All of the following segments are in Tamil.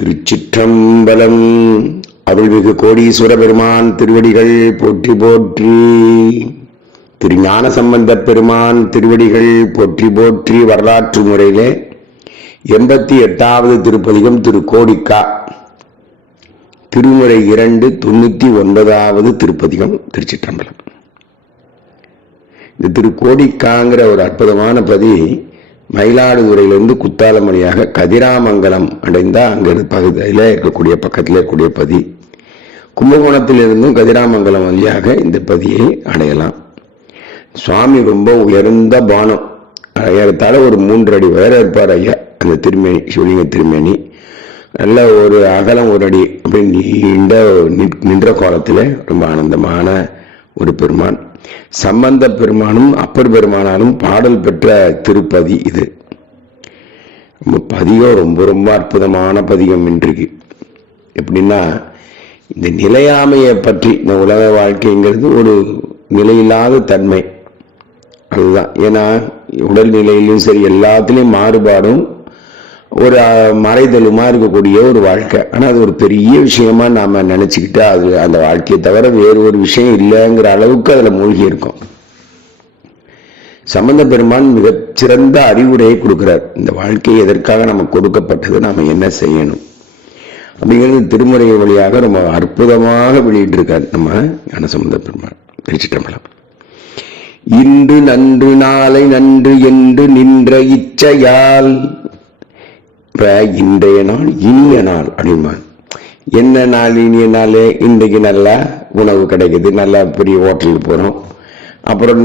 திருச்சிற்றம்பலம். அருள்மிகு கோடீஸ்வர பெருமான் திருவடிகள் போற்றி போற்றி. திருஞான சம்பந்தப் பெருமான் திருவடிகள் போற்றி போற்றி. வரலாற்று முறையிலே 88வது திருப்பதிகம் திருக்கோடிக்கா, திருமுறை 2 99வது திருப்பதிகம். திருச்சிற்றம்பலம். இந்த திருக்கோடிக்காங்கிற ஒரு அற்புதமான பதி மயிலாடுதுறையிலிருந்து குத்தாலம் வழியாக கதிராமங்கலம் அடைந்தா அங்க பகுதியில் இருக்கக்கூடிய பக்கத்தில் இருக்கக்கூடிய பதி. கும்பகோணத்திலிருந்தும் கதிராமங்கலம் வழியாக இந்த பதியை அடையலாம். சுவாமி ரொம்ப உயர்ந்த பானம், ஏறத்தாழ ஒரு 3 அடி உயர இருப்பார் ஐயா. அந்த திருமேனி, சிவலிங்க திருமேனி நல்ல ஒரு அகலம் 1 அடி அப்படி நீண்ட நின்ற கோலத்தில் ரொம்ப ஆனந்தமான ஒரு பெருமான். சம்பந்த பெருமானும் அப்பர் பெருமானாலும் பாடல் பெற்ற திருப்பதி இது. பதிகம் ரொம்ப ரொம்ப அற்புதமான பதிகம் இன்றைக்கு. எப்படின்னா, இந்த நிலையாமையை பற்றி, இந்த உலக வாழ்க்கைங்கிறது ஒரு நிலையில்லாத தன்மை, அதுதான். ஏன்னா உடல் நிலையிலும் சரி எல்லாத்திலையும் மாறுபாடும் ஒரு மறைதலுமா இருக்கக்கூடிய ஒரு வாழ்க்கை. ஆனா அது ஒரு பெரிய விஷயமா நாம நினைச்சுக்கிட்டா அது அந்த வாழ்க்கையை தவிர வேறு ஒரு விஷயம் இல்லைங்கிற அளவுக்கு அதுல மூழ்கி இருக்கும். சம்பந்த பெருமான் மிகச்சிறந்த அறிவுரையை கொடுக்கிறார். இந்த வாழ்க்கை எதற்காக நமக்கு கொடுக்கப்பட்டது, நாம என்ன செய்யணும் அப்படிங்கிறது திருமுறை வழியாக ரொம்ப அற்புதமாக வெளியிட்டு இருக்கார் நம்ம ஞானசம்பந்த பெருமான். திருச்சிற்றம்பலம். இன்று நன்று நாளை நன்று என்று நின்ற இச்சையால், இப்ப இன்றைய நாள் இனிய நாள் அப்படிமா. என்ன நாள் இனிய நாள்? இன்றைக்கு நல்லா உணவு கிடைக்குது, நல்லா பெரிய ஹோட்டலுக்கு போறோம், அப்புறம்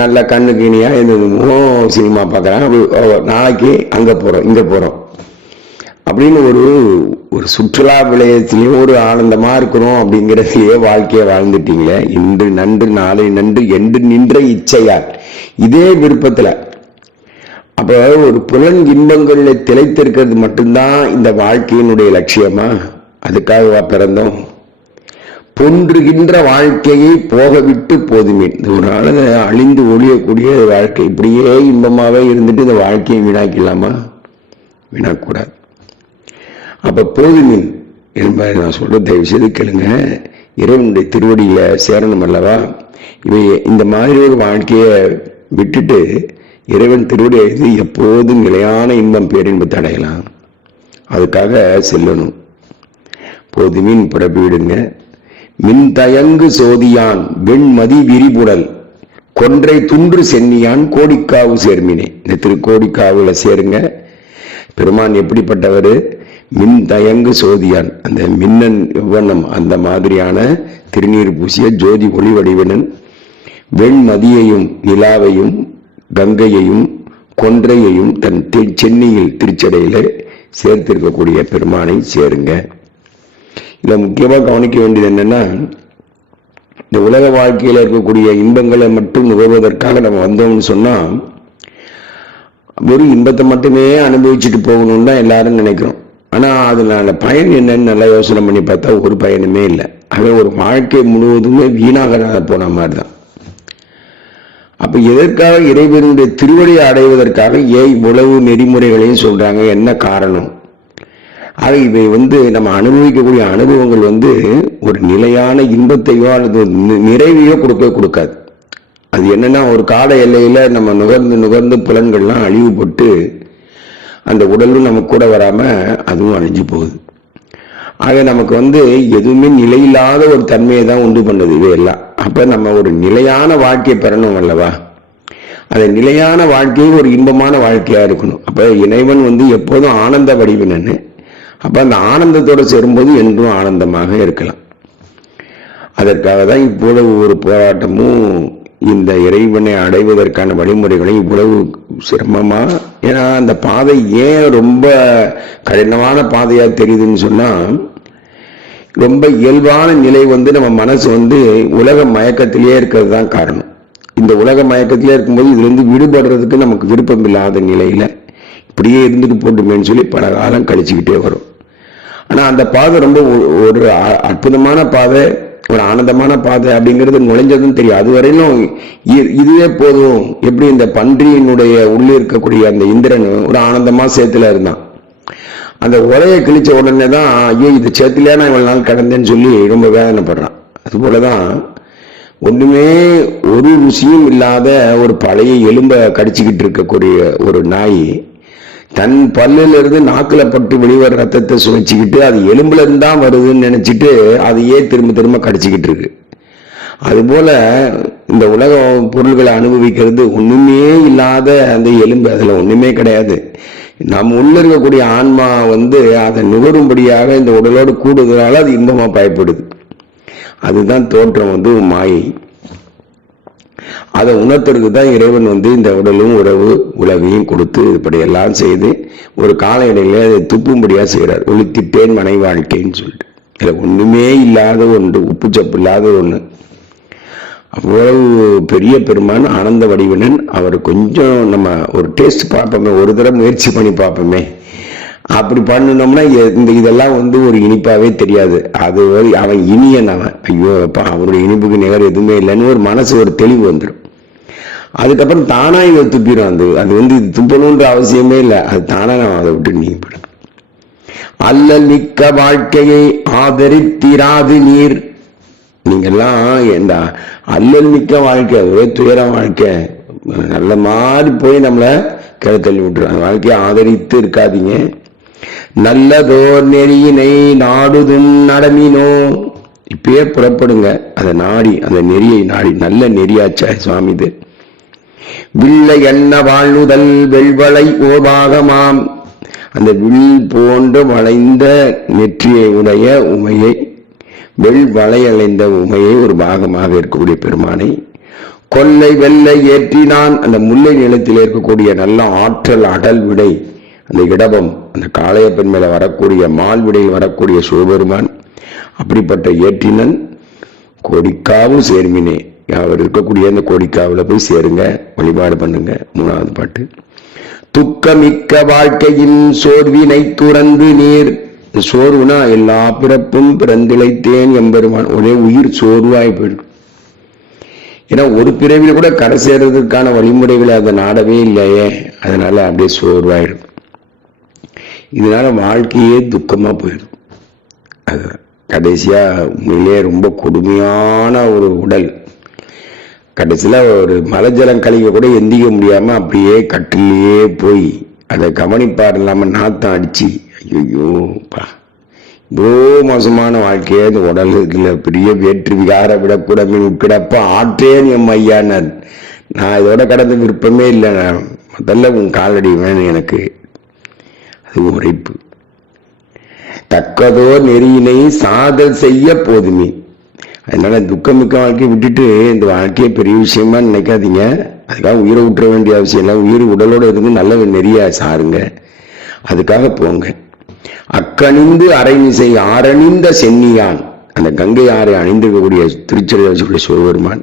நல்ல கண்ணுக்கு இனியா என்னமோ சினிமா பார்க்கறாங்க, நாளைக்கு அங்க போறோம் இங்க போறோம் அப்படின்னு ஒரு சுற்றுலா விளையத்திலையும் ஒரு ஆனந்தமா இருக்கிறோம் அப்படிங்கிறதையே வாழ்க்கையை வாழ்ந்துட்டீங்களே. இன்று நன்று நாளை நன்று என்று நின்ற இச்சையால், இதே விருப்பத்துல. அப்ப ஒரு புலன் இன்பங்கள்ல திளைத்திருக்கிறது மட்டும்தான் இந்த வாழ்க்கையினுடைய லட்சியமா? அதுக்காக பிறந்தோம்? பொன்றுகின்ற வாழ்க்கையை போக விட்டு போதுமே. இந்த ஒரு நாள் அழிந்து ஒழியக்கூடிய வாழ்க்கை, இப்படியே இன்பமாவே இருந்துட்டு இந்த வாழ்க்கையை வீணாக்கலாமா? வீணாக்கூடாது. அப்ப போதுமின் என்பதை நான் சொல்ற, தயவு செய்து கேளுங்க. இறைவனுடைய திருவடியில சேரணும் அல்லவா? இவை இந்த மாதிரி ஒரு வாழ்க்கையை விட்டுட்டு இறைவன் திருவடி எழுதி எப்போதும் நிலையான இன்பம் பேரின்பத்தை அடையலாம். அதுக்காக செல்லணும். போதுமின் புறப்பீடுங்க. மின் தயங்கு சோதியான் வெண்மதி விரிபுடல் கொன்றை துன்று சென்னியான் கோடிக்காவு சேர்மினே. இந்த திருக்கோடிக்காவுல சேருங்க. பெருமான் எப்படிப்பட்டவர்? மின் தயங்கு சோதியான், அந்த மின்னன் எவ்வண்ணம் அந்த மாதிரியான திருநீர் பூசிய ஜோதி ஒளி வடிவனன். வெண்மதியையும் நிலாவையும் கங்கையையும் கொன்றையையும் தன் சென்னியில் திருச்சடையில சேர்த்திருக்கக்கூடிய பெருமானை சேருங்க. இதுல முக்கியமா கவனிக்க வேண்டியது என்னன்னா, இந்த உலக வாழ்க்கையில இருக்கக்கூடிய இன்பங்களை மட்டும் நுகர்வதற்காக நம்ம வந்தோம்னு சொன்னா, ஒரு இன்பத்தை மட்டுமே அனுபவிச்சுட்டு போகணும்னு தான் எல்லாரும் நினைக்கிறோம். ஆனா அதனால பயன் என்னன்னு நல்லா யோசனை பண்ணி பார்த்தா ஒரு பயனுமே இல்லை. ஆக ஒரு வாழ்க்கை முழுவதுமே வீணாக போன மாதிரி தான். அப்ப எதற்காக? இறைவனுடைய திருவடியை அடைவதற்காக இவ்வளவு நெறிமுறைகளையும் சொல்றாங்க. என்ன காரணம்? ஆக இவை நம்ம அனுபவிக்கக்கூடிய அனுபவங்கள் ஒரு நிலையான இன்பத்தையோ அல்லது நிறைவையோ கொடுக்காது. அது என்னன்னா, ஒரு கால எல்லையில நம்ம நுகர்ந்து புலன்கள்லாம் அழிவுபட்டு அந்த உடலும் நமக்கு கூட வராம அதுவும் அழிஞ்சு போகுது. ஆக நமக்கு எதுவுமே நிலையில்லாத ஒரு தன்மையை தான் உண்டு பண்ணது இவையெல்லாம். அப்ப நம்ம ஒரு நிலையான வாழ்க்கையை பெறணும் அல்லவா? அந்த நிலையான வாழ்க்கையை ஒரு இன்பமான வாழ்க்கையா இருக்கணும். அப்ப இறைவன் எப்போதும் ஆனந்த வடிவினன்னு. அப்ப அந்த ஆனந்தத்தோடு சேரும்போது என்றும் ஆனந்தமாக இருக்கலாம். அதற்காக தான் இவ்வளவு ஒரு போராட்டமும், இந்த இறைவனை அடைவதற்கான வழிமுறைகளை இவ்வளவு சிரமமா. ஏன்னா அந்த பாதை ஏன் ரொம்ப கடினமான பாதையா தெரியுதுன்னு சொன்னா, ரொம்ப இயல்பான நிலை நம்ம மனசு உலக மயக்கத்திலேயே இருக்கிறது தான் காரணம். இந்த உலக மயக்கத்திலே இருக்கும்போது இதுல இருந்து விடுபடுறதுக்கு நமக்கு விருப்பம் இல்லாத நிலையில இப்படியே இருந்துட்டு போட்டுமேன்னு சொல்லி பல காலம் கழிச்சுக்கிட்டே வரும். ஆனா அந்த பாதை ரொம்ப ஒரு அற்புதமான பாதை, ஒரு ஆனந்தமான பாதை அப்படிங்கிறது நுழைஞ்சதும் தெரியும். அதுவரையிலும் இதுவே போதும். எப்படி இந்த பன்றியினுடைய உள்ளே இருக்கக்கூடிய அந்த இந்திரன் ஒரு ஆனந்தமா சேத்துல இருந்தான். அந்த உலையை கிழிச்ச உடனே தான் ஐயோ இது சேத்துலையா நான் இவ்வளவு நாள் கடந்தேன்னு சொல்லி ரொம்ப வேதனைப்படுறான். அது போலதான் ஒண்ணுமே ஒரு ருசியும் இல்லாத ஒரு பழைய எலும்பை கடிச்சுக்கிட்டு இருக்கக்கூடிய ஒரு நாய் தன் பல்லுல இருந்து நாக்குல பட்டு வெளிவர ரத்தத்தை சுவைச்சுக்கிட்டு அது எலும்புல இருந்தா வருதுன்னு நினைச்சிட்டு அதையே திரும்ப திரும்ப கடிச்சுக்கிட்டு இருக்கு. அதுபோல இந்த உலக பொருள்களை அனுபவிக்கிறது ஒண்ணுமே இல்லாத அந்த எலும்பு, அதுல ஒண்ணுமே கிடையாது. நம்ம உள்ள இருக்கக்கூடிய ஆன்மா அதை நுகரும்படியாக இந்த உடலோடு கூடுதலால அது இன்பமா பயப்படுது. அதுதான் தோற்றம் மாயை. அதை உணர்த்துறதுக்கு தான் இறைவன் இந்த உடலும் உறவு உலகையும் கொடுத்து இப்படியெல்லாம் செய்து ஒரு கால இடையில அதை துப்பும்படியா செய்யறார். ஒளித்திட்டேன் மனை வாழ்க்கைன்னு சொல்லிட்டு இதுல ஒண்ணுமே இல்லாத ஒன்று, உப்பு சப்பு இல்லாத ஒண்ணு. அவ்வளவு பெரிய பெருமான் ஆனந்த வடிவனன். அவர் கொஞ்சம் நம்ம ஒரு டேஸ்ட் பார்ப்போமே, ஒரு தடவை முயற்சி பண்ணி பார்ப்போமே. அப்படி பண்ணினோம்னா இதெல்லாம் ஒரு இனிப்பாவே தெரியாது. அது அவன் இனியன், அவன் ஐயோ அப்பா அவருடைய இனிப்புக்கு நிகர் எதுவுமே இல்லைன்னு ஒரு மனசு ஒரு தெளிவு வந்துடும். அதுக்கப்புறம் தானா இதை துப்பிடும். அது இது துப்பணுன்ற அவசியமே இல்லை, அது தானா நான் அதை விட்டு நீங்கப்படும். அல்லல் மிக்க வாழ்க்கையை ஆதரித்திராது நீர். நீங்கெல்லாம் ஏண்டா அல்லல் மிக்க வாழ்க்கை, ஒரே துயர வாழ்க்கை, நல்ல மாதிரி போய் நம்மளை கிளத்தள்ளி விட்டுரும். அந்த வாழ்க்கையை ஆதரித்து இருக்காதீங்க. நல்லதோர் நெறியினை நாடுதும் நடமினோ. இப்பயே புறப்படுங்க, அதை நாடி, அந்த நெறியை நாடி. நல்ல நெறியாச்சா சுவாமி இது. வில்லை எண்ண வாழ்வுதல் வெள்வளை ஓபாகமாம். அந்த வில் போன்று வளைந்த நெற்றியை உடைய உமையை, வெள்வளை அலைந்த உமையை ஒரு பாகமாக இருக்கக்கூடிய பெருமானை கொல்லை வெள்ளை ஏற்றினான். அந்த முல்லை நிலத்தில் இருக்கக்கூடிய நல்ல ஆற்றல் அடல் விடை, அந்த இடபம், அந்த காளையப்பன் மேல வரக்கூடிய மால் விடையில் வரக்கூடிய சிவபெருமான். அப்படிப்பட்ட ஏற்றினன் கோடிக்காவு சேர்மினே. அவர் இருக்கக்கூடிய அந்த கோடிக்காவில் போய் சேருங்க, வழிபாடு பண்ணுங்க. 3வது பாட்டு. துக்கமிக்க வாழ்க்கையின் சோர்வினை துறந்து நீர். சோர்வுனா எல்லா பிறப்பும் பிறந்திழைத்தேன் எம்பெருமான். ஒரே உயிர் சோர்வாய் போயிடும். ஏன்னா ஒரு பிறவில கூட கரை சேர்றதுக்கான வழிமுறைகளை அதை நாடவே இல்லையே, அதனால அப்படியே சோர்வாயிடும். இதனால வாழ்க்கையே துக்கமா போயிடும். அது கடைசியா உண்மையிலே ரொம்ப கொடுமையான ஒரு உடல். கடைசியில ஒரு மலைஜலம் கழிக்க கூட எந்திக்க முடியாம அப்படியே கட்டிலேயே போய் அதை கவனிப்பார் இல்லாம நாத்தம் அடிச்சு, ஐயோப்பா இவ்வளோ மோசமான வாழ்க்கையே இந்த உடலுக்குல பெரிய வேற்று விகார விடக்கூடமே உட்கிடப்ப ஆற்றேன் எம் ஐயானார். நான் இதோட கடந்த விருப்பமே இல்லை, முதல்ல உன் காலடி வேணும் எனக்கு. அது உரைப்பு. தக்கதோ நெறியினை சாதல் செய்ய போதுமே. அதனால துக்கமிக்க வாழ்க்கையை விட்டுட்டு இந்த வாழ்க்கையை பெரிய விஷயமா நினைக்காதீங்க. அதுக்காக உயிரை விட்டுற வேண்டிய அவசியம் இல்லை. உயிர் உடலோட இருந்து நல்ல நெறியா சாருங்க, அதுக்காக போங்க. அக்கணிந்து அரைமிசை ஆரணிந்த சென்னியான். அந்த கங்கை ஆறை அணிந்திருக்கக்கூடிய திருச்செழிய வச்சுக்கூடிய சிவபெருமான்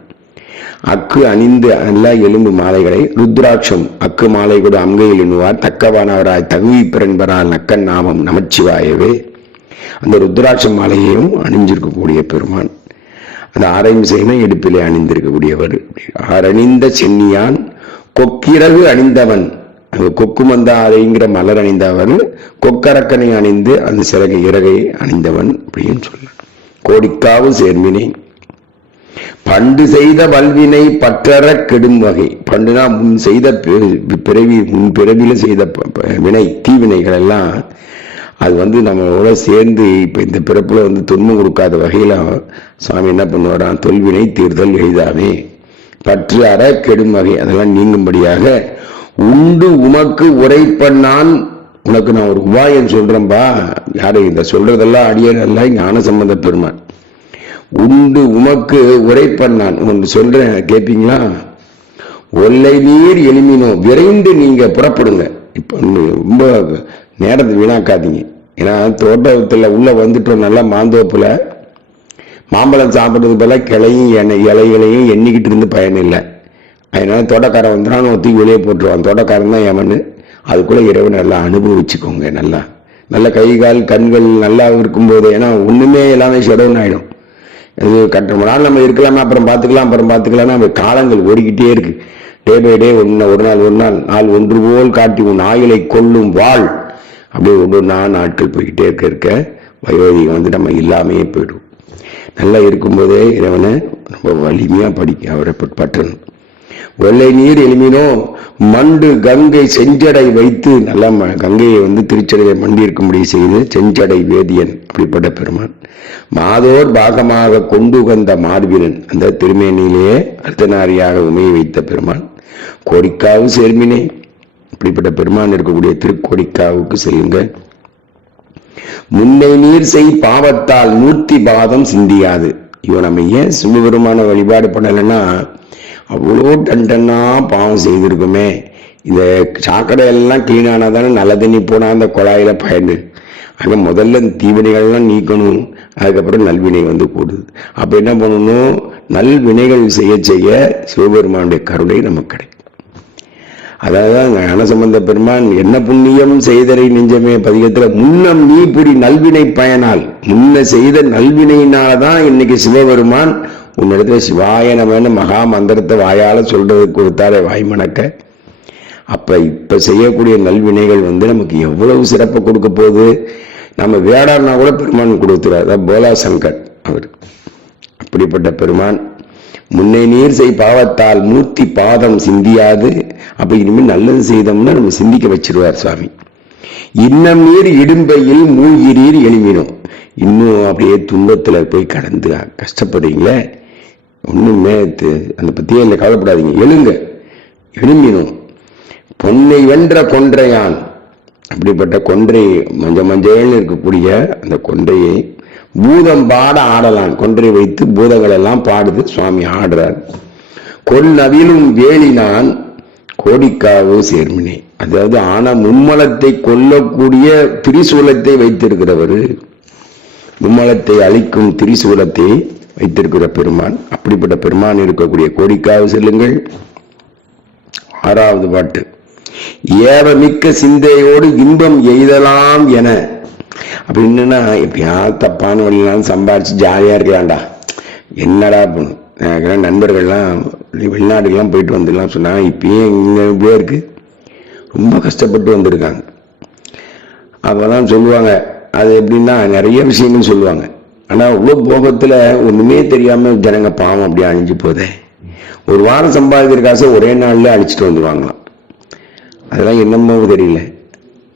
அக்கு அணிந்து நல்ல எலும்பு மாலைகளை ருத்ராட்சம் அக்கு மாலை கூட அங்கையில் எண்ணுவார். தக்கவானவராய் தகுவிப்பென்பரால் நக்கன் நாமம் நமச்சிவாயவே. அந்த ருத்ராட்சம் மாலையையும் அணிஞ்சிருக்கக்கூடிய பெருமான். அந்த ஆரைமிசைனா இடுப்பிலே அணிந்திருக்கக்கூடியவர். ஆரணிந்த சென்னியான் கொக்கிரகு அணிந்தவன். கொக்கு மந்தாரைங்கிற மலர் அணிந்தவன், கொக்கரக்கனை அணிந்து அந்த சிறகு இறகை அணிந்தவன் அப்படின்னு சொல்ல. கோடிக்காவு சேர்மினை பண்டு செய்த வல்வினை பற்றற கெடும் வகை. பண்டுனா முன் செய்த முன் பிறவில செய்த வினை தீவினைகள் எல்லாம் அது நம்மளோட சேர்ந்து இப்ப இந்த பிறப்புல துன்பம் கொடுக்காத வகையில சுவாமி என்ன பண்ணுவாராம், தொல்வினை தீர்தல் எளிதாவே பற்று அற கெடும் வகை அதெல்லாம் நீங்கும்படியாக உண்டு உமக்கு உரைப்பண்ணான். உனக்கு நான் ஒரு உபாயம் சொல்றேன்பா. யாரு இந்த சொல்றதெல்லாம் அடியர் அல்ல, ஞான சம்பந்த பெருமான். உண்டு உமக்கு உரைப்பண்ணான். ஒன்று சொல்றேன் கேட்பீங்களா? ஒல்லை நீர் எளிமினோ. விரைந்து நீங்க புறப்படுங்க. இப்ப ரொம்ப நேரத்தை வீணாக்காதீங்க. ஏன்னா தோட்டத்துல உள்ள வந்துட்டோம், நல்லா மாந்தோப்புல மாம்பழம் சாப்பிட்றது போல கிளையும் இலைகளையும் எண்ணிக்கிட்டு இருந்து பயன் இல்லை. அதனால தோட்டக்காரன் வந்துடான்னு ஒத்தி வெளியே போட்டுருவான். தோட்டக்காரன் தான் எவனு. அதுக்குள்ள இரவு நல்லா அனுபவிச்சுக்கோங்க. நல்லா நல்ல கை கால் கண்கள் நல்லா இருக்கும்போது, ஏன்னா ஒண்ணுமே எல்லாமே ஷெடவுன் ஆயிடும். இது கட்டுற நாள் நம்ம இருக்கலாமா, அப்புறம் பார்த்துக்கலாம் நம்ம காலங்கள் ஓடிக்கிட்டே இருக்கு. டே பை டே ஒரு நாள் நாள் ஒன்று போல் காட்டி உன் ஆயிலை கொள்ளும் வாழ் அப்படியே ஒவ்வொரு நாட்கள் போய்கிட்டே இருக்க வயோதிகம் வந்து நம்ம இல்லாமையே போயிடும். நல்லா இருக்கும்போதே இறைவனை ரொம்ப வலிமையா படிக்க அவரை பற்றணும். வெள்ளை நீர் எளிமினோ மண்டு கங்கை செஞ்சடை வைத்து நல்லா கங்கையை வந்து திருச்சடையை மண்டி இருக்கும்படி செய்து செஞ்சடை வேதியன் அப்படிப்பட்ட பெருமான். மாதோர் பாகமாக கொண்டு வந்த மார்பினன் அந்த திருமேனியிலேயே அர்த்தநாரியாக உமையை வைத்த பெருமான். கோடிக்காவு சேர்மினே அப்படிப்பட்ட பெருமான் இருக்கக்கூடிய திருக்கோடிக்காவுக்கு செல்லுங்க. முன்னை நீர் செய் பாவத்தால் மூர்த்தி பாதம் சிந்தியாது. இவன் நம்ம ஏன் சிவபெருமான வழிபாடு பண்ணலைன்னா அவ்வளோ டன்னா பாவம் செய்திருக்குமே. இந்த சாக்கடை எல்லாம் கிளீன் ஆனாதானே நல்ல தண்ணி போனா அந்த குழாயில பயனு. ஆக முதல்ல தீவினைகள்லாம் நீக்கணும், அதுக்கப்புறம் நல்வினை வந்து கூடுது. அப்ப என்ன பண்ணணும், நல்வினைகள் செய்ய செய்ய சிவபெருமானுடைய கருணை நமக்கு கிடைக்கும். அதாவது ஞானசம்பந்த பெருமான் என்ன புண்ணியம் செய்தரை நெஞ்சமே பதிகத்துல முன்னம் நீ புடி நல்வினை பயனால், முன்ன செய்த நல்வினையினாலதான் இன்னைக்கு சிவபெருமான் உன்னிடத்துல சிவாய நமன்னு மகா மந்திரத்தை வாயால சொல்றதுக்கு கொடுத்தாரே வாய்மணக்க. அப்ப இப்ப செய்யக்கூடிய நல்வினைகள் வந்து நமக்கு எவ்வளவு சிறப்பை கொடுக்க போகுது. நம்ம வேடார்னா கூட பெருமான் கொடுத்துறாரு, போலா சங்கர் அவர். அப்படிப்பட்ட பெருமான் முன்னை நீர் செய் பாவத்தால் மூர்த்தி பாதம் சிந்தியாது. அப்ப இனிமேல் நல்லது செய்தோம்னா நம்ம சிந்திக்க வச்சிருவார் சுவாமி. இன்னம் நீர் இடும்பையில் மூழ்கிறீர் எளிமினோம். இன்னும் அப்படியே துன்பத்துல போய் கடந்து கஷ்டப்படுறீங்களே, ஒண்ணுமே அந்த பத்தியே இல்லை, கவலைப்படாதீங்க, எழுங்க எழும்பினோம். பொன்னை வென்ற கொன்றையான் அப்படிப்பட்ட கொன்றை மஞ்சள் இருக்கக்கூடிய அந்த கொன்றையை பூதம் பாட ஆடலாம். கொன்றை வைத்து பூதங்கள் எல்லாம் பாடுது, சுவாமி ஆடுறார். கொல்நவிலும் வேலினான் கோடிக்காவு சேர்மினே. அதாவது ஆனா மும்மலத்தை கொல்லக்கூடிய திரிசூலத்தை வைத்திருக்கிறவர், மும்மலத்தை அழிக்கும் திரிசூலத்தை வைத்திருக்கிற பெருமான். அப்படிப்பட்ட பெருமான் இருக்கக்கூடிய கோடிக்காவு செல்லுங்கள். 6வது பாட்டு. ஏவமிக்க சிந்தையோடு இன்பம் எய்தலாம் என. அப்படின்னா எப்படியா தப்பான வழியெல்லாம் சம்பாதிச்சு ஜாலியா இருக்கலாம்டா, என்னடா பண்ணு. நண்பர்கள்லாம் வெளிநாடுகள்லாம் போயிட்டு வந்துடலாம் சொன்னா இப்பயே இங்க இப்படியே இருக்கு, ரொம்ப கஷ்டப்பட்டு வந்திருக்காங்க. அப்பதான் சொல்லுவாங்க, அது எப்படின்னா நிறைய விஷயங்கள் சொல்லுவாங்க. ஆனா உலக போகத்துல ஒண்ணுமே தெரியாம ஜனங்க பாவம் அப்படியே அழிஞ்சு போதே. ஒரு வாரம் சம்பாதிக்கிற காசை ஒரே நாள்ல அழிச்சிட்டு வந்துருவாங்களாம். அதெல்லாம் என்னமோ தெரியல,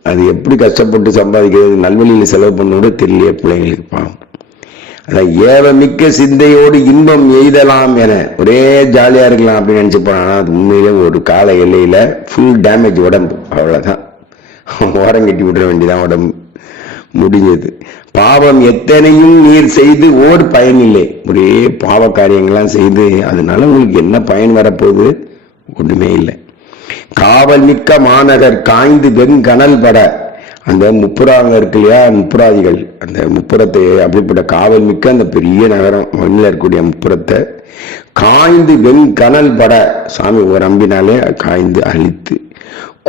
அது எப்படி கஷ்டப்பட்டு சம்பாதிக்கிறது, நல்வழியில செலவு பண்ணோட தெரியலையே பிள்ளைங்களுக்கு பாவம். அதான் ஏவமிக்க சிந்தையோடு இன்பம் எய்தலாம் என ஒரே ஜாலியா இருக்கலாம் அப்படின்னு நினைச்சு போனா அது உண்மையிலே ஒரு கால எல்லையில ஃபுல் டேமேஜ் உடம்பு. அவ்வளவுதான், ஓரம் கட்டி விட வேண்டியதான், உடம்பு முடிஞ்சது. பாவம் எத்தனையும் நீர் செய்து ஓர் பயனில்லை. ஒரே பாவ காரியங்கள்லாம் செய்து அதனால உங்களுக்கு என்ன பயன் வரப்போகுது, ஒண்ணுமே இல்லை. காவல் மிக்க மாநகர் காய்ந்து வெங்கனல் பட. அந்த முப்புறாங்க இருக்கு இல்லையா, முப்புராதிகள், அந்த முப்புறத்தை அப்படிப்பட்ட காவல் மிக்க அந்த பெரிய நகரம் மண்ணில் இருக்கக்கூடிய முப்புறத்தை காய்ந்து வெங்கனல் பட. சாமி ஒரு அம்பினாலே காய்ந்து அழித்து.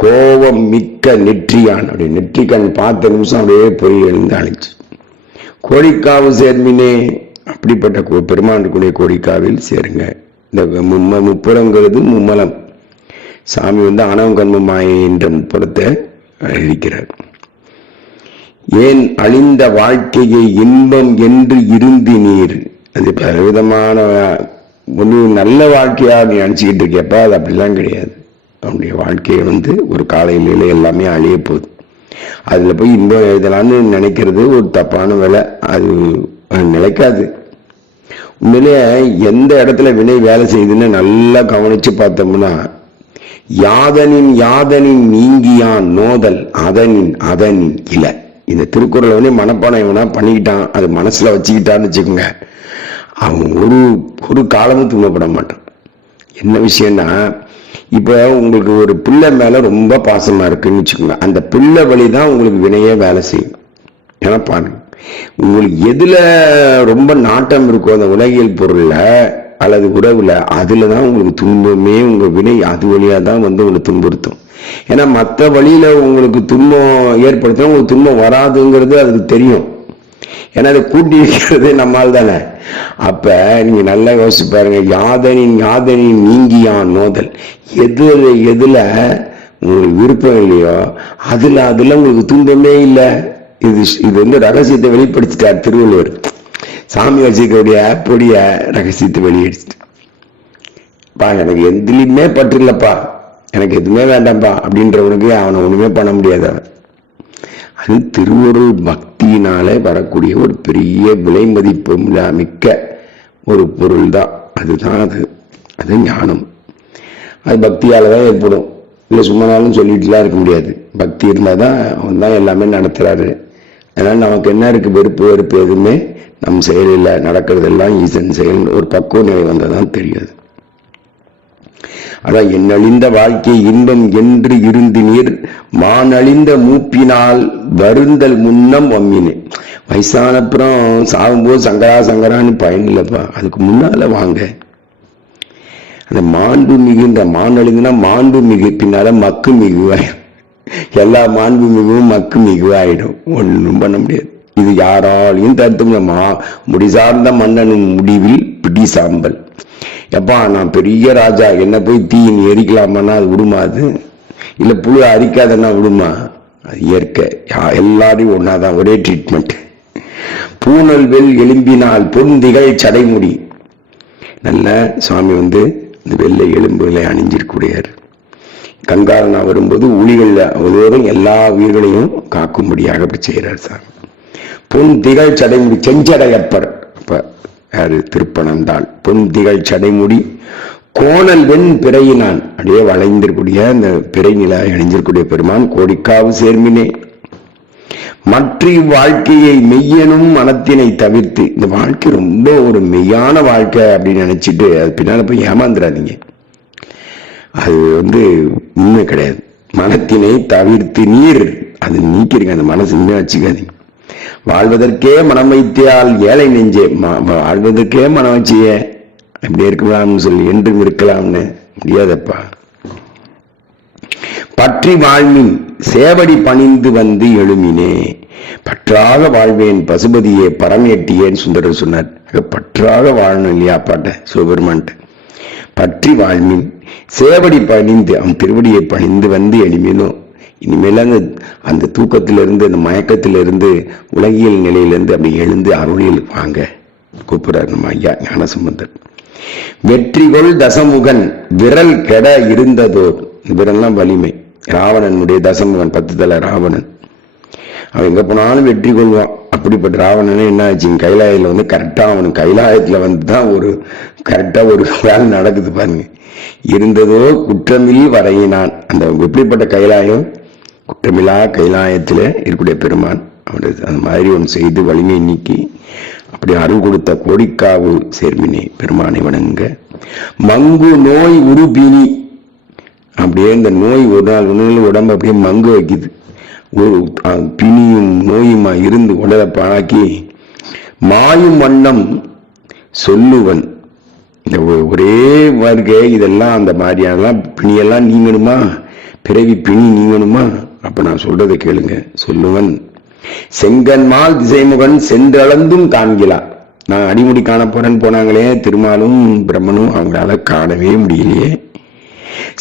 கோபம் மிக்க நெற்றியான், அப்படியே நெற்றிக்கண் 10 நிமிஷம் அப்படியே போய் எழுந்து அழிச்சு. கோடிக்காவு சேர்மினே. அப்படிப்பட்ட பெருமானுக்குடைய கோடிக்காவில் சேருங்க. இந்த முப்புறங்கிறது மும்மலம். சாமி வந்து ஆணவம் கண்மம் மாயை என்ற முப்புறத்தை இருக்கிறார். ஏன் அழிந்த வாழ்க்கையை இன்பம் என்று இருந்து நீர். அது பலவிதமான ஒன்று நல்ல வாழ்க்கையா நீ நினைச்சுக்கிட்டு இருக்கப்ப அது அப்படிலாம் கிடையாது. அவனுடைய வாழ்க்கையை வந்து ஒரு காலையில எல்லாமே அழிய போகுது. அதுல போய் இன்பம் எழுதலான்னு நினைக்கிறது ஒரு தப்பான வேலை, அது நிலைக்காது. உண்மையிலே எந்த இடத்துல வினை வேலை செய்யுதுன்னு நல்லா கவனிச்சு பார்த்தோம்னா, யாதனின் யாதனின் நீங்கியான் நோதல் அதனின் அதனின் இல. இந்த திருக்குறளை வந்து மனப்பாடம் இவனா பண்ணிக்கிட்டான், அது மனசுல வச்சுக்கிட்டான்னு வச்சுக்கோங்க, அவன் ஒரு காலமும் துன்பப்பட மாட்டான். என்ன விஷயம்னா, இப்ப உங்களுக்கு ஒரு பிள்ளை மேல ரொம்ப பாசமா இருக்குன்னு வச்சுக்கோங்க, அந்த பிள்ளை வழிதான் உங்களுக்கு வினையே வேலை செய்யும். ஏன்னா பாருங்க, உங்களுக்கு எதுல ரொம்ப நாட்டம் இருக்கோ அந்த உலகியல் பொருள்ல அல்லது உறவுல, அதுலதான் உங்களுக்கு துன்பமே, உங்க வினை அது வழியா தான் வந்து உங்களை துன்புறுத்தும். ஏன்னா மற்ற வழியில உங்களுக்கு துன்பம் ஏற்படுத்தினா உங்களுக்கு துன்பம் வராதுங்கிறது அதுக்கு தெரியும். ஏன்னா அதை கூட்டி வைக்கிறது நம்மால் தானே. அப்ப நீங்க நல்லா யோசிச்சு பாருங்க, யாதனின் யாதனின் நீங்கியான் நோதல். எதுல உங்களுக்கு விருப்பம் இல்லையோ அதுல உங்களுக்கு துன்பமே இல்லை. இது வந்து ரகசியத்தை வெளிப்படுத்திட்டார் திருவள்ளுவர். சாமி வச்சுக்கக்கூடிய பொடிய ரகசியத்தை வெளியடிச்சுட்டு, எனக்கு எதுலையுமே பற்று இல்லப்பா, எனக்கு எதுவுமே வேண்டாம்ப்பா அப்படின்றவனுக்கு அவனை ஒண்ணுமே பண்ண முடியாத. அது திருவருள் பக்தியினாலே வரக்கூடிய ஒரு பெரிய விலை மதிப்பு மிக்க ஒரு பொருள் தான். அதுதான் அது ஞானம். அது பக்தியால தான் ஏற்படும். இல்லை சும்மானாலும் சொல்லிட்டுலாம் இருக்க முடியாது. பக்தி இருந்தால் தான் அவன் தான் எல்லாமே நடத்துறாரு. அதனால நமக்கு என்ன இருக்கு, வெறுப்பு எதுவுமே நம் செயலில் நடக்கிறதெல்லாம் ஈசன் செயல். ஒரு பக்குவ நிலை வந்ததான் தெரியாது. அதான் என்னழிந்த வாழ்க்கை இன்பம் என்று இருந்து நீர் மானழிந்த மூப்பினால் வருந்தல் முன்னம் வம்மினே. வயசானப்புறம் சாகும்போது சங்கரான்னு பயன் இல்லப்பா, அதுக்கு முன்னால வாங்க. அந்த மாண்பு மிகு, இந்த மானழிந்துனா மாண்பு மிகு, பின்னால மக்கு மிகுவாயிடும். எல்லா மாண்பு மிகவும் மக்கு மிகுவாயிடும். ஒன்றும் பண்ண முடியாது. இது யாராலையும் தடுத்து முடிசார்ந்த மன்னனும் முடிவில் பிடி சாம்பல். எப்பா நான் பெரிய ராஜா, என்ன போய் தீயின் எரிக்கலாமான்னா அது விடுமா? அது இல்லை புழு அரிக்காதன்னா விடுமா? அது இயற்கை. எல்லாரையும் ஒன்னாதான், ஒரே ட்ரீட்மெண்ட். பூனல் வெள் எலும்பினால் பொந்திகள் சடைமுடி. நல்ல சுவாமி வந்து இந்த வெள்ளை எலும்புகளை அணிஞ்சிருக்கூடியார். கங்காரனா வரும்போது உளிகள் ஒருவரும் எல்லா உயிர்களையும் காக்கும்படியாக அப்படி செய்கிறார் சார். பொன் திகழ் சடைமுடி செஞ்சடையப்பர். அப்ப யாரு? திருப்பனந்தாள். பொன் திகழ் சடைமுடி கோணல் வெண் பிறையினான். அப்படியே வளைந்திருக்கூடிய அந்த பிறை நிலா அணிஞ்சிருக்கூடிய பெருமான் கோடிக்காவு சேர்மினே. மற்ற வாழ்க்கையை மெய்யனும் மனத்தினை தவிர்த்து. இந்த வாழ்க்கை ரொம்ப ஒரு மெய்யான வாழ்க்கை அப்படின்னு நினைச்சிட்டு அது பின்னால போய் ஏமாந்துடாதீங்க. அது வந்து உண்மை கிடையாது. மனத்தினை தவிர்த்து நீர் அது நீக்கிறீங்க. அந்த மனசு உண்மையா வச்சுக்காதீங்க. வாழ்வதற்கே மனம் வைத்தியால் ஏழை நெஞ்சே. வாழ்வதற்கே மனம் வச்சிய அப்படி இருக்கலாம்னு சொல்லி என்றும் இருக்கலாம்னு முடியாதப்பா. பற்றி வாழ்மின் சேவடி பணிந்து வந்து எழுமினே. பற்றாக வாழ்வேன் பசுபதியே பரமேட்டியேன்னு சுந்தரர் சொன்னார். பற்றாக வாழணும் இல்லையா பாட்ட சிவபெருமான்ட்டு. பற்றி வாழ்மின் சேவடி பணிந்து, அவன் திருவடியை பணிந்து வந்து எழுமினோம். இனிமேல அந்த தூக்கத்திலிருந்து, அந்த மயக்கத்திலிருந்து, உலகியல் நிலையிலிருந்து அப்படி எழுந்து அருளியல் வாங்க கூப்பிடுறார் நம்ம ஐயா ஞானசம்பந்தர். வெற்றிகொள் தசமுகன் விரல் கெட இருந்ததோர். விரல்லாம் வலிமை. ராவணனுடைய தசமுகன், 10 தலை ராவணன். அவன் எங்க போனாலும் வெற்றி கொள்வான். அப்படிப்பட்ட ராவணனே என்ன ஆச்சு, கைலாயில வந்து கரெக்டா அவனுக்கு கைலாயத்துல வந்துதான் ஒரு கரெக்டா ஒரு வேலை நடக்குது பாருங்க. இருந்ததோ குற்றமில் வரையினான். அந்த எப்படிப்பட்ட கைலாயம், குற்றமில்லா கைலாயத்துல இருக்கக்கூடிய பெருமான். அவனுக்கு அந்த மாதிரி ஒன்று செய்து வலிமையை நீக்கி அப்படி அருள் கொடுத்த கோடிக்காவு சேர்மினே பெருமானை வணங்க. மங்கு நோய் உருபினி. அப்படியே இந்த நோய் ஒரு நாள் உடம்பு அப்படியே மங்கு வைக்குது. பிணியும் நோயுமா இருந்து உடலை பாழாக்கி மாயும் வண்ணம் சொல்லுவன். இந்த ஒரே வாழ்க்கை இதெல்லாம் அந்த மாதிரியானலாம் பிணியெல்லாம் நீங்கணுமா, பிறவி பிணி நீங்கணுமா? அப்ப நான் சொல்றதை கேளுங்க. சொல்லுவன் செங்கன்மால் திசைமுகன் சென்றளந்தும் காண்கிலா. நான் அடிமுடி காண போறேன்னு போனாங்களே திருமாலும் பிரம்மனும், அவங்களால காணவே முடியலையே.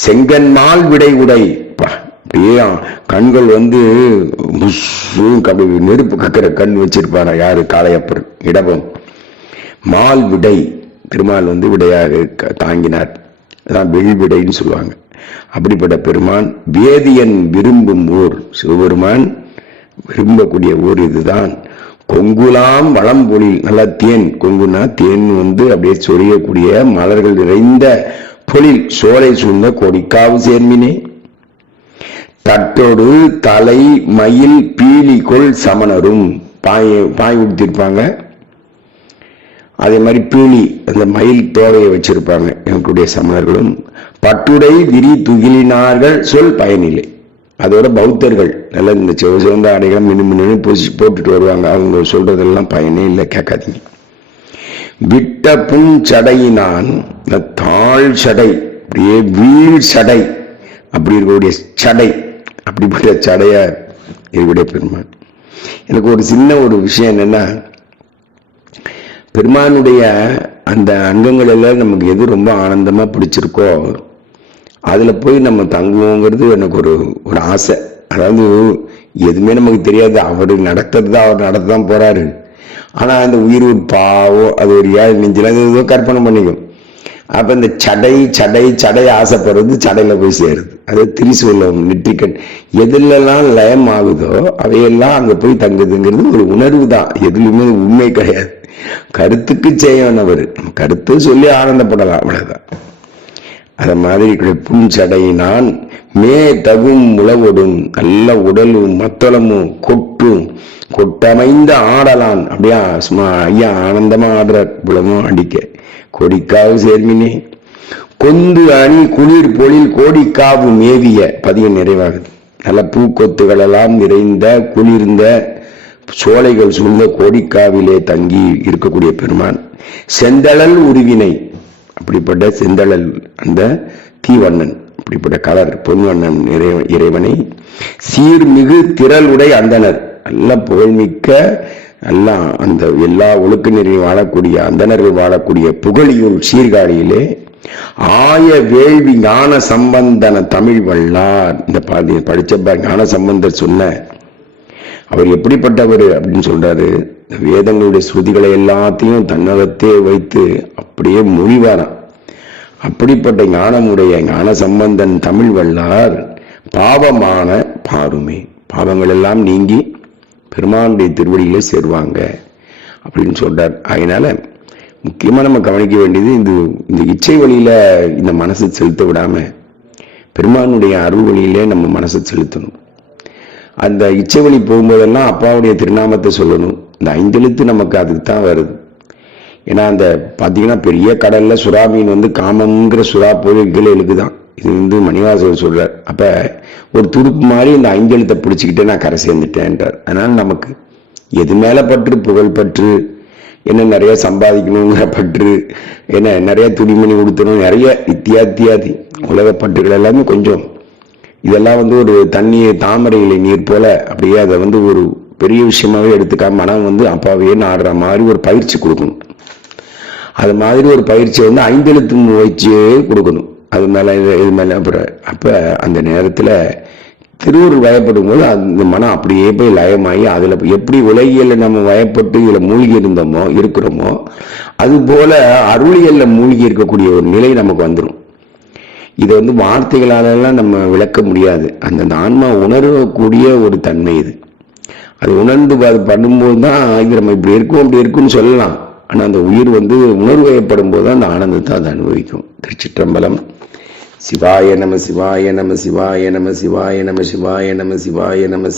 செங்கன்மால் விடை உடை. அப்படியே கண்கள் வந்து நெருப்பு கக்கிற கண் வச்சிருப்பாரா யாரு? காளையப்பர் இடபம். மால் விடை, திருமால் வந்து விடையாக தாங்கினார். அதான் வெள்விடைன்னு சொல்லுவாங்க. அப்படிப்பட்ட பெருமான் வேதியன் விரும்பும் ஊர். சிவபெருமான் விரும்பக்கூடிய ஊர் இதுதான். கொங்குலாம் வளம்பொழில். நல்லா தேன், கொங்குனா தேன் வந்து அப்படியே சொரியக்கூடிய மலர்கள் நிறைந்த பொழில் சோலை சூழ்ந்த கொடிக்காவு சேர்மினே. தட்டோடு தலை மயில் பீலி கொள் சமணரும். பாய் உடுத்திருப்பாங்க. அதே மாதிரி பீலி, அந்த மயில் தோகையை வச்சிருப்பாங்க எங்களுடைய சமணர்களும். பட்டுடை விரி துகிலினார்கள் சொல் பயனில்லை. அதோட பௌத்தர்கள் நல்ல இந்த சிவந்த ஆடைகளை மின்னு போட்டுட்டு வருவாங்க. அவங்க சொல்றதெல்லாம் பயனே இல்லை, கேட்காதீங்க. விட்ட புன் சடையினான் தாழ் சடை, அப்படியே வீழ் சடை, அப்படி இருக்கக்கூடிய சடை, அப்படிப்பட்ட சடைய இருக்கக்கூடிய பெருமான். எனக்கு ஒரு சின்ன ஒரு விஷயம் என்னன்னா, பெருமானுடைய அந்த அங்கங்கள் எல்லாம் நமக்கு எது ரொம்ப ஆனந்தமா பிடிச்சிருக்கோ அதில் போய் நம்ம தங்குவோங்கிறது எனக்கு ஒரு ஆசை. அதாவது எதுவுமே நமக்கு தெரியாது, அவர் நடத்துறது அவர் நடத்தான் போறாரு. ஆனால் அந்த உயிர் ஒரு பாவம், அது ஒரு ஏழை நெஞ்சில் அது ஏதோ கற்பனை பண்ணிக்கும். அப்போ இந்த சடை ஆசைப்படுறது சடையில் போய் சேருது. அது திரிசூலம், நெற்றிக்கண் எதுலெல்லாம் லயம் ஆகுதோ அவையெல்லாம் அங்கே போய் தங்குதுங்கிறது ஒரு உணர்வு தான், எதுலையுமே உண்மை கிடையாது. கருத்துக்கு செய்யணவர், நம்ம கருத்து சொல்லி ஆனந்தப்படலாம், அவ்வளவுதான். அத மாதிரி புஞ்சடையினான் மே தகும் உளவொடும் நல்ல உடலும் மத்தளமும் கொட்டமைந்த ஆடலான். அப்படியா சும்மா ஐயா ஆனந்தமா ஆடுறார், புலமும் அடிக்க. கொடிக்காவு சேர்மினே கொந்து அணி குளிர் பொழில் கோடிக்காவு மேவிய பதியம் நிறைவாகுது. நல்ல பூக்கொத்துகள் எல்லாம் நிறைந்த குளிர்ந்த சோலைகள் சூழ்ந்த கோடிக்காவிலே தங்கி இருக்கக்கூடிய பெருமான். செந்தழல் உருவினை, அப்படிப்பட்ட செந்தழல் அந்த தீவண்ணன், அப்படிப்பட்ட கலர் பொன்வண்ணன் இறைவனை சீர்மிகு திரளுடை அந்தனர், நல்ல புகழ்மிக்க நல்லா அந்த எல்லா ஒழுக்க நெறியும் வாழக்கூடிய அந்தனர்கள் வாழக்கூடிய புகழியூர் சீர்காழியிலே ஆய வேள்வி ஞான சம்பந்தன தமிழ் வல்லார். இந்த படிச்சப்ப ஞான சம்பந்தர் சொன்ன அவர் எப்படிப்பட்டவர் அப்படின்னு சொல்றாரு. வேதங்களுடைய ஸ்ருதிகளை எல்லாத்தையும் தன்னகத்தே வைத்து அப்படியே மொழிவாராம். அப்படிப்பட்ட ஞானமுடைய ஞான சம்பந்தன் தமிழ் வல்லார் பாவமான பாருமே, பாவங்கள் எல்லாம் நீங்கி பெருமானுடைய திருவடியிலே சேருவாங்க அப்படின்னு சொல்றார். அதனால முக்கியமா நம்ம கவனிக்க வேண்டியது இந்த இச்சை வழியில இந்த மனசை செலுத்த விடாம பெருமானுடைய அருள் வழியிலே நம்ம மனசை செலுத்தணும். அந்த இச்சை வழி போகும்போதெல்லாம் அப்பாவுடைய திருநாமத்தை சொல்லணும். இந்த 5 எழுத்து நமக்கு அதுக்கு தான் வருது. ஏன்னா அந்த பார்த்தீங்கன்னா பெரிய கடல்ல சுறா மீன் காமம்ங்கிற சுறா போய் கீழே இழுக்குதான். இது மணிவாசகர் சொல்றார். அப்ப ஒரு துடுப்பு மாதிரி இந்த 5 எழுத்தை பிடிச்சிக்கிட்டே நான் கரை சேர்ந்துட்டேன்றார். அதனால நமக்கு எது மேல பற்று, புகழ் பற்று, என்ன நிறைய சம்பாதிக்கணுங்கிற பற்று, என்ன நிறைய துணிமணி கொடுத்தணும், நிறைய இத்தியாதி உலக பற்றுகள் எல்லாமே கொஞ்சம் இதெல்லாம் ஒரு தண்ணியை தாமரையிலை நீர் போல அப்படியே அதை ஒரு பெரிய விஷயமாவே எடுத்துக்காம மனம் அப்பாவையே நாடுற மாதிரி ஒரு பயிற்சி கொடுக்கணும். அது மாதிரி ஒரு பயிற்சியை 5 எழுத்து வச்சு கொடுக்கணும். அது மேல இது மேல அப்ப அந்த நேரத்துல திருவருள் வயப்படும் போது அந்த மனம் அப்படியே போய் லயமாகி அதுல எப்படி உலகியல்ல நம்ம வயப்பட்டு இதுல மூழ்கி இருக்கிறோமோ அது போல அருளியல்ல மூழ்கி இருக்கக்கூடிய ஒரு நிலை நமக்கு வந்துடும். இதை வார்த்தைகளாலெல்லாம் நம்ம விளக்க முடியாது. அந்த ஆன்மா உணரக்கூடிய ஒரு தன்மை இது. அது உணர்ந்து அது பண்ணும்போது தான் இது நம்ம இப்படி இருக்கும் அப்படி இருக்குன்னு சொல்லலாம். ஆனா அந்த உயிர் உணர்வு வயப்படும் போது தான் அந்த ஆனந்தத்தை அதை அனுபவிக்கும். திருச்சிற்றம்பலம். சிவாய நம சிவாய நம சிவாய நம சிவாய நம சிவாய நம சிவாய நம.